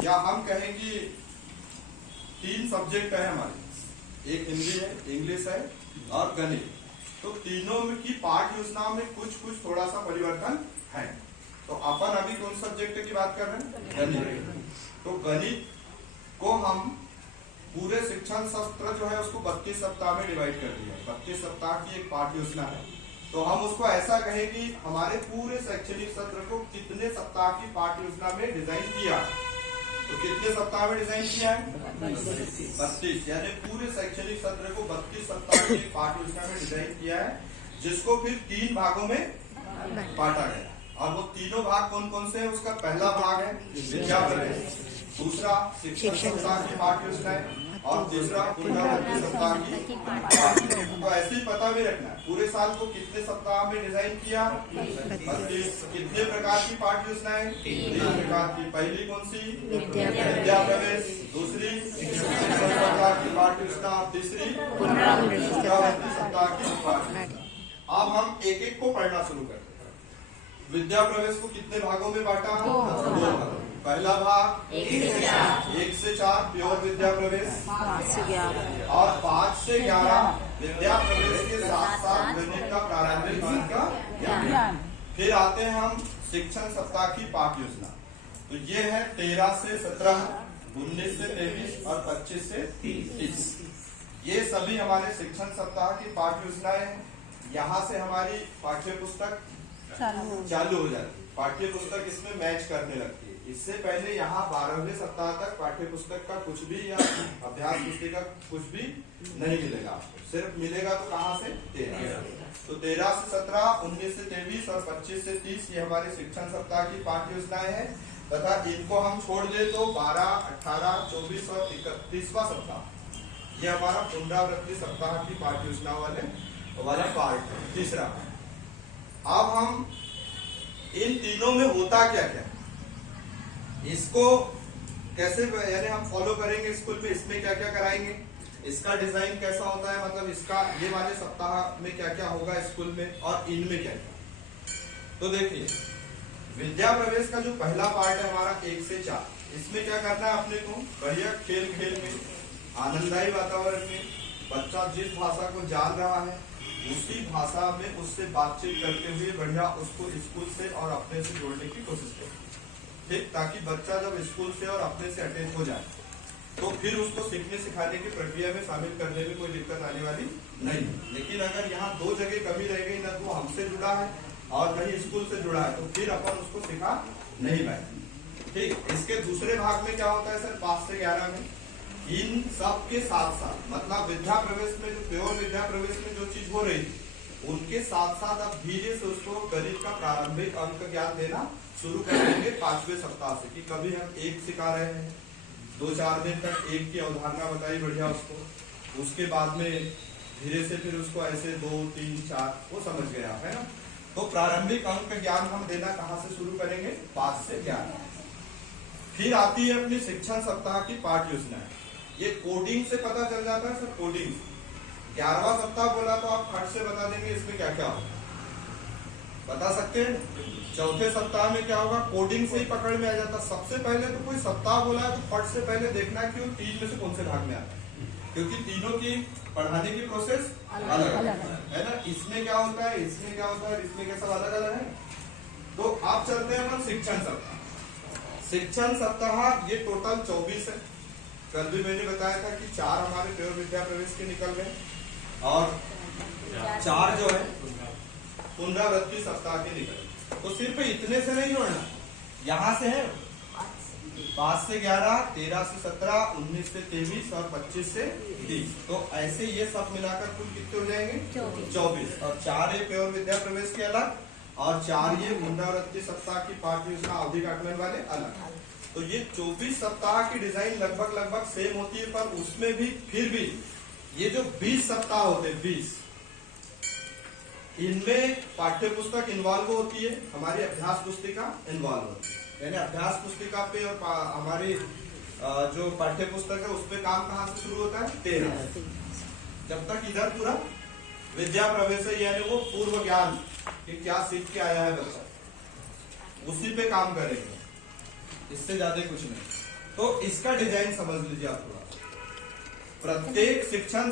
या हम कहें कि 3 सब्जेक्ट है हमारे, एक हिंदी है, इंग्लिश है और गणित। तो तीनों में की पाठ योजना में कुछ थोड़ा सा परिवर्तन है। तो अपन अभी कौन सब्जेक्ट की बात कर रहे हैं? गणित। तो गणित को हम पूरे शिक्षण सत्र जो है उसको 32 सप्ताह में डिवाइड कर दिया। 32 सप्ताह की एक पाठ योजना है। तो हम उसको ऐसा कहें कि हमारे पूरे शैक्षणिक सत्र को कितने सप्ताह की पाठ योजना में डिजाइन किया। तो कितने सप्ताह में डिजाइन किया है? 32। यानी पूरे शैक्षणिक सत्र को 32 सप्ताह की पाठ योजना में डिजाइन किया है, जिसको फिर 3 भागों में बांटा गया। और वो तीनों भाग कौन कौन से हैं? उसका पहला भाग है विद्या प्रवेश, दूसरा शिक्षण सप्ताह की पाठ योजना है और तीसरा पुनरावृत्ति सप्ताह की पाठ योजना। तो ऐसे ही पता भी रखना है पूरे साल को कितने सप्ताह में डिजाइन किया। 32। कितने प्रकार की पाठ योजनाएं? 3 प्रकार की। पहली कौन सी? विद्या प्रवेश, दूसरी शिक्षण सप्ताह की पाठ योजना और तीसरी पुनरावृत्ति सप्ताह की पाठ योजना। अब हम एक एक को पढ़ना शुरू करते हैं। विद्या प्रवेश को कितने भागों में बांटा? 2 भागों। पहला भाग 1 से 4 प्योर विद्या प्रवेश, 5 से 11 और 5 से 11 विद्या प्रवेश के साथ साथ गणित का प्रारंभिक अंक का ज्ञान। फिर आते हैं हम शिक्षण सप्ताह की पाठ योजना। तो ये है 13 से 17, 19 से 23 और 25 से 30। ये सभी हमारे शिक्षण सप्ताह की पाठ योजनाएं हैं। यहाँ से हमारी पाठ्य पुस्तक चालू हो जाती है। पाठ्य पुस्तक इसमें मैच करने लगती है। इससे पहले यहाँ 12वें सप्ताह तक पाठ्य पुस्तक का कुछ भी या अभ्यास पुस्तिका कुछ भी नहीं मिलेगा आपको। सिर्फ मिलेगा तो कहाँ से? 13। तो 13 से 17, 19 से 23 और 25 से 30 ये हमारे शिक्षण सप्ताह की पाठ्य योजनाएं हैं। तथा इनको हम छोड़ दे तो 12, 18, 24 और 31वां सप्ताह ये हमारा पुनरावृत्ति सप्ताह की पाठ्य योजना वाला पार्ट है, तीसरा। अब हम इन तीनों में होता क्या क्या, इसको कैसे यानी हम फॉलो करेंगे स्कूल में, इसमें क्या क्या कराएंगे, इसका डिजाइन कैसा होता है, मतलब इसका ये वाले सप्ताह में क्या क्या होगा स्कूल में और इनमें क्या क्या। तो देखिए विद्या प्रवेश का जो पहला पार्ट है हमारा 1 से 4, इसमें क्या करना है अपने को? बढ़िया खेल खेल में, आनंददायी वातावरण में बच्चा जिस भाषा को जान रहा है उसी भाषा में उससे बातचीत करते हुए बढ़िया उसको स्कूल से और अपने से जोड़ने की कोशिश करें। ठीक, ताकि बच्चा जब स्कूल से और अपने से अटैच हो जाए तो फिर उसको सीखने सिखाने की प्रक्रिया में शामिल करने में कोई दिक्कत आने वाली नहीं। लेकिन अगर यहाँ 2 जगह कमी रह गई, न तो हमसे जुड़ा है और न ही स्कूल से जुड़ा है, तो फिर अपन उसको सिखा नहीं पाएंगे। ठीक, इसके दूसरे भाग में क्या होता है सर? 5 से 11 में इन सब के साथ साथ, मतलब विद्या प्रवेश में जो प्योर विद्या प्रवेश में जो चीज हो रही थी उनके साथ साथ अब धीरे से उसको गणित का प्रारंभिक अंक ज्ञान देना शुरू कर देंगे 5वें सप्ताह से। कि कभी हम 1 सिखा रहे हैं, 2-4 दिन तक 1 की अवधारणा बताई बढ़िया उसको, उसके बाद में धीरे से फिर उसको ऐसे 2, 3, 4 वो समझ गया है ना। तो प्रारंभिक अंक ज्ञान हम देना कहाँ से शुरू करेंगे? 5 से 11। फिर आती है अपनी शिक्षण सप्ताह की पाठ योजना। ये कोडिंग से पता चल जाता है सर, कोडिंग। 11वां सप्ताह बोला तो आप फट से बता देंगे इसमें क्या क्या होगा, बता सकते हैं? चौथे सप्ताह में क्या होगा? कोडिंग से ही पकड़ में आ जाता। सबसे पहले तो कोई सप्ताह बोला है तो फट से पहले देखना है कि वो 3 में से कौन से भाग में आता है, क्योंकि तीनों की पढ़ाने की प्रोसेस अलग है ना। इसमें क्या होता है, इसमें क्या होता है, इसमें क्या, सब अलग अलग है। तो आप चलते हैं अपन शिक्षण सप्ताह। शिक्षण सप्ताह ये टोटल 24 है। कल भी मैंने बताया था कि 4 हमारे प्योर विद्या प्रवेश के निकल गए और 4 जो है पुनरावृत्ति सप्ताह के निकल। तो सिर्फ इतने से नहीं होना, यहाँ से है 5 से 11, 13 से 17, 19 से 23 और 25 से 30। तो ऐसे ये सब मिलाकर कुल कितने हो जाएंगे? 24। और 4 ये प्योर विद्या प्रवेश के अलग और 4 ये पुनरावृत्ति सप्ताह की पाठ योजना अवधि काटने वाले अलग। तो ये 24 सप्ताह की डिजाइन लगभग सेम होती है, पर उसमें भी फिर भी ये जो 20 सप्ताह होते हैं 20, इनमें पाठ्य पुस्तक इन्वॉल्व होती है, हमारी अभ्यास पुस्तिका इन्वॉल्व होती है। यानी अभ्यास पुस्तिका पे और हमारी जो पाठ्य पुस्तक है उस पे काम कहाँ से शुरू होता है? 13। जब तक इधर पूरा विद्या प्रवेश है, यानी वो पूर्व ज्ञान कि क्या सीख के आया है बच्चा, उसी पे काम करेंगे, इससे ज्यादा कुछ नहीं। तो इसका डिजाइन समझ लीजिए आप थोड़ा। प्रत्येक शिक्षण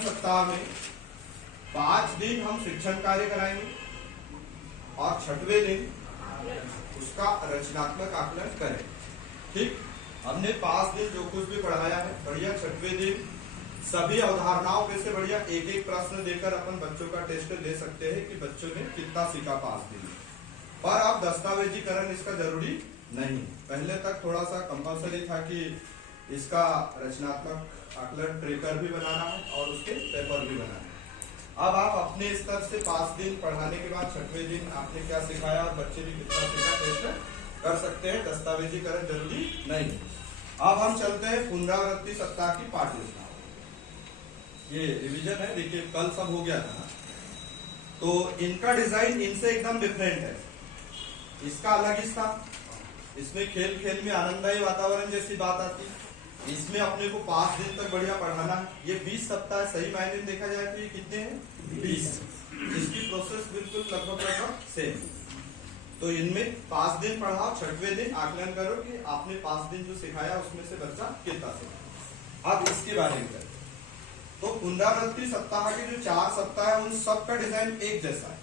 सप्ताह में 5 दिन हम शिक्षण कार्य कराएंगे और 6वें दिन उसका रचनात्मक आकलन करें। ठीक, हमने 5 दिन जो कुछ भी पढ़ाया है बढ़िया, 6वें दिन सभी अवधारणाओं पे से बढ़िया एक एक प्रश्न देकर अपन बच्चों का टेस्ट ले सकते हैं कि बच्चों ने कितना सीखा 5 दिन में। पर अब दस्तावेजीकरण इसका जरूरी नहीं। पहले तक थोड़ा सा कंपल्सरी था कि इसका रचनात्मक आकलन ट्रेकर भी बनाना है और उसके पेपर भी बनाना है। अब आप अपने स्तर से 5 दिन पढ़ाने के बाद 6वें दिन आपने क्या सिखाया और बच्चे ने कितना सीखा टेस्ट कर सकते हैं, दस्तावेजीकरण जरूरी नहीं है। अब हम चलते हैं पुनरावृत्ति सप्ताह की पाठ योजना। ये रिवीजन है, देखिए कल सब हो गया था ना, तो इनका डिजाइन इनसे एकदम डिफरेंट है। इसका अलग हिस्सा, इसमें खेल खेल में आनंददायी वातावरण जैसी बात आती, इसमें अपने को 5 दिन तक बढ़िया पढ़ाना है। ये 20 सप्ताह सही मायने में देखा जाए तो ये कितने हैं, 20। इसकी प्रोसेस बिल्कुल लगभग सेम। तो इनमें 5 दिन पढ़ाओ, 6वें दिन आकलन करो कि आपने 5 दिन जो सिखाया उसमें से बच्चा कितना सीखा। अब इसके बारे में करें तो पुनरावृत्ति सप्ताह के जो 4 सप्ताह है उन सबका डिजाइन एक जैसा है।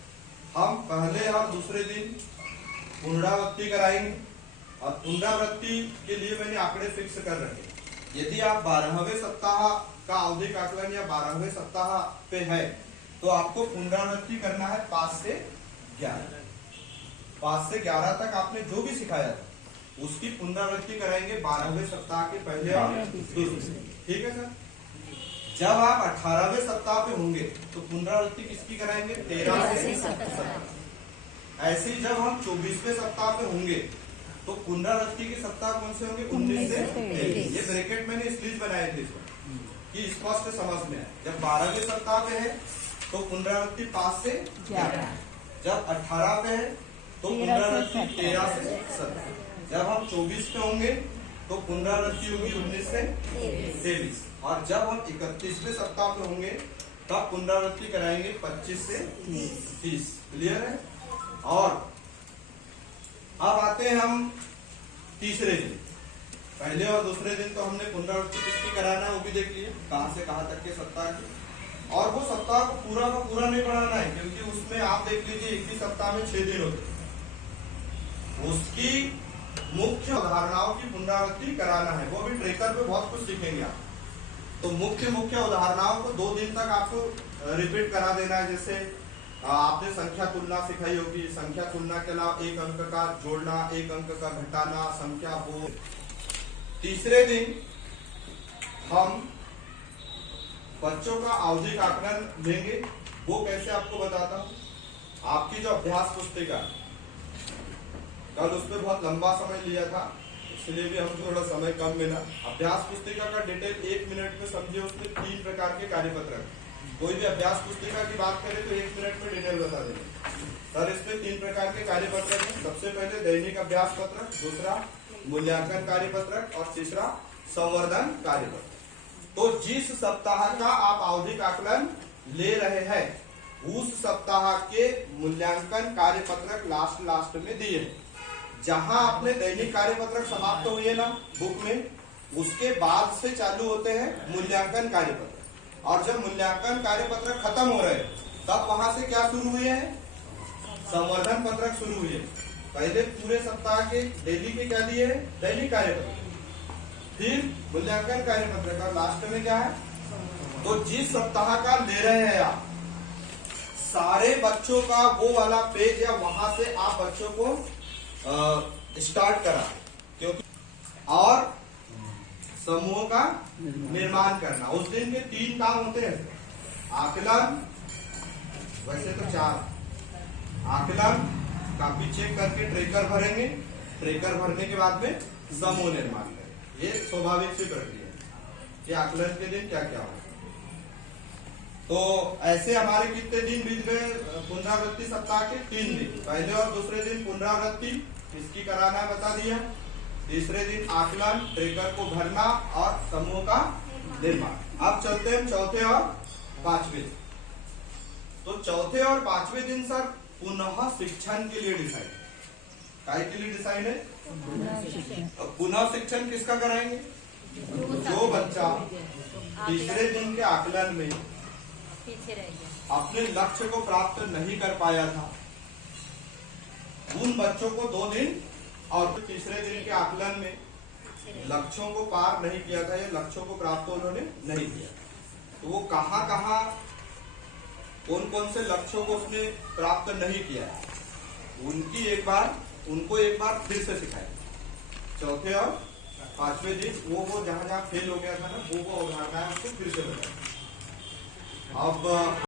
हम पहले और दूसरे दिन पुनरावृत्ति कराएंगे और पुनरावृत्ति के लिए मैंने आंकड़े फिक्स कर रखे। यदि आप 12वें सप्ताह का आवधिक आकलन या 12वें सप्ताह पे है तो आपको पुनरावृत्ति करना है 5 से 11। 5 से 11 तक आपने जो भी सिखाया था उसकी पुनरावृत्ति कराएंगे 12वें सप्ताह के पहले और दूसरे। ठीक है सर। जब आप 18वें सप्ताह पे होंगे तो पुनरावृत्ति किसकी कराएंगे, 13 से 17। ऐसे ही जब हम 24वें सप्ताह पे होंगे तो पुनरावृत्ति के सप्ताह कौन से होंगे, 19 से 23। ये ब्रैकेट मैंने इसलिए बनाए थे कि स्पष्ट समझ में आए। जब 12वें सप्ताह पे है तो पुनरावृत्ति 5 से 11। जब 18 पे है तो पुनरावृत्ति 13 से 17। जब हम 24 पे होंगे तो पुनरावृत्ति होगी 19 से 23। और जब हम 31वें सप्ताह पे होंगे तब पुनरावृत्ति कराएंगे 25 से 30। क्लियर है। और अब आते हैं हम तीसरे दिन। पहले और दूसरे दिन तो हमने पुनरावृत्ति किसकी कराना है वो भी देख लिए, कहां से कहां तक के सप्ताह की। और वो सप्ताह को पूरा का पूरा नहीं पढ़ाना है क्योंकि उसमें आप देख लीजिए एक ही सप्ताह में 6 दिन होते, उसकी मुख्य अवधारणाओं की पुनरावृत्ति कराना है। वो भी ट्रेकर पे बहुत कुछ सीखेंगे आप। तो मुख्य अवधारणाओं को 2 दिन तक आपको रिपीट करा देना है। जैसे आपने संख्या तुलना सिखाई होगी, संख्या तुलना के अलावा 1 अंक का जोड़ना, 1 अंक का घटाना, संख्या बोध। तीसरे दिन हम बच्चों का आवधिक आकलन लेंगे। वो कैसे आपको बताता हूं। आपकी जो अभ्यास पुस्तिका, कल उस पर बहुत लंबा समय लिया था इसलिए भी हम थोड़ा समय कम मिला। अभ्यास पुस्तिका का डिटेल 1 मिनट में समझिए। उसमें 3 प्रकार के कार्यपत्रक, कोई भी अभ्यास पुस्तिका की बात करें तो 1 मिनट में डिटेल बता देंगे सर। इसमें 3 प्रकार के कार्यपत्रक हैं। सबसे पहले दैनिक अभ्यास पत्रक, दूसरा मूल्यांकन कार्यपत्रक और तीसरा संवर्धन कार्यपत्रक। तो जिस सप्ताह का आप आवधिक आकलन ले रहे हैं उस सप्ताह के मूल्यांकन कार्यपत्रक लास्ट में दिए हैं। जहां आपने दैनिक कार्यपत्रक समाप्त हुई है ना बुक में, उसके बाद से चालू होते हैं मूल्यांकन कार्यपत्रक। और जब मूल्यांकन कार्यपत्रक खत्म हो रहे हैं तब वहां से क्या शुरू हुए हैं, संवर्धन पत्रक शुरू हुए। पहले पूरे सप्ताह के डेली के क्या दिए, दैनिक कार्यपत्रक, फिर मूल्यांकन कार्यपत्रक और लास्ट में क्या है। तो जिस सप्ताह का ले रहे हैं आप सारे बच्चों का वो वाला पेज या वहां से आप बच्चों को स्टार्ट करा, क्योंकि और समूह का निर्माण करना। उस दिन के 3 काम होते हैं। आकलन, वैसे तो 4, आकलन, कॉपी चेक करके ट्रेकर भरेंगे, ट्रेकर भरने के बाद में समूह निर्माण करेंगे। ये स्वाभाविक सी प्रक्रिया है कि आकलन के दिन क्या क्या होगा। तो ऐसे हमारे कितने दिन बीत गए पुनरावृत्ति सप्ताह के, 3 दिन। पहले और दूसरे दिन पुनरावृत्ति किसकी कराना है बता दिया। तीसरे दिन आकलन, ट्रेकर को भरना और समूह का निर्माण। अब चलते हैं चौथे और 5वें दिन। तो चौथे और 5वें दिन सर पुनः शिक्षण के लिए डिसाइड। काय के लिए डिसाइड है? अब पुनः शिक्षण किसका कराएंगे? जो बच्चा तीसरे दिन के आकलन में पीछे रह गया, अपने लक्ष्य को प्राप्त नहीं कर पाया था, उन बच्चों को 2 दिन और तीसरे दिन के आकलन में लक्ष्यों को पार नहीं किया था या लक्ष्यों को प्राप्त उन्होंने नहीं किया, तो वो कहाँ कहाँ कौन कौन से लक्ष्यों को उसने प्राप्त नहीं किया, उनको एक बार फिर से सिखाए। चौथे और 5वें दिन वो जहाँ जहाँ फेल हो गया था ना, वो अवधारणाएं उसको फिर से बताए। अब